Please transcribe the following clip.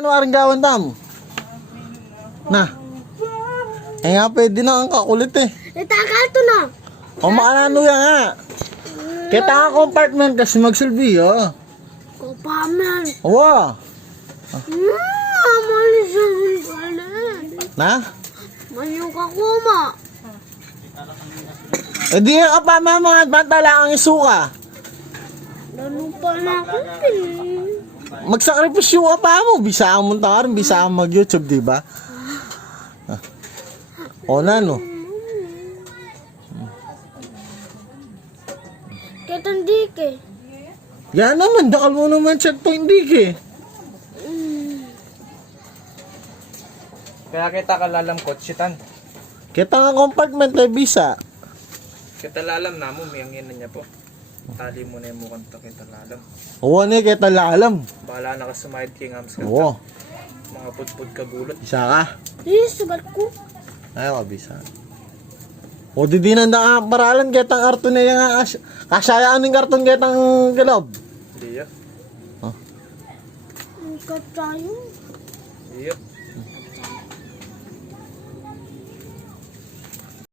Ano aring gawan tam? Na. Eh nga pwede na ang kakulit eh. Itakal to na. O makanano yan nga. Kita nga compartment kasi magsulbi oh. Kopaman. Wow. Malis naman pala. Na? Manyong kakuma. Eh di nga pa mga bantala ang isuka. Lalo pa na ako Magsakripisyo ka pa mo. Bisa ang munta rin, bisa ang mag-YouTube, di ba? O na no. Kitang dike. Yan naman, dakal mo naman checkpoint dik eh. Kaya kita kalalam kotsitan. Kita nga compartment na bisa. Kita lalam na mo, miyangin na niya po. Tali mo na yung mukhang to, kita lalam. Oo na kita lalam. Bahala na ka sumahid king hams ka. Oo. Mga pudpud ka gulot. Bisa ka. Sugat ko. Ayaw ka bisa. O di na paralan kitang karton na yung kasayaan ng karton kitang galob. Hindi yun. Ang katayo. Hindi yun.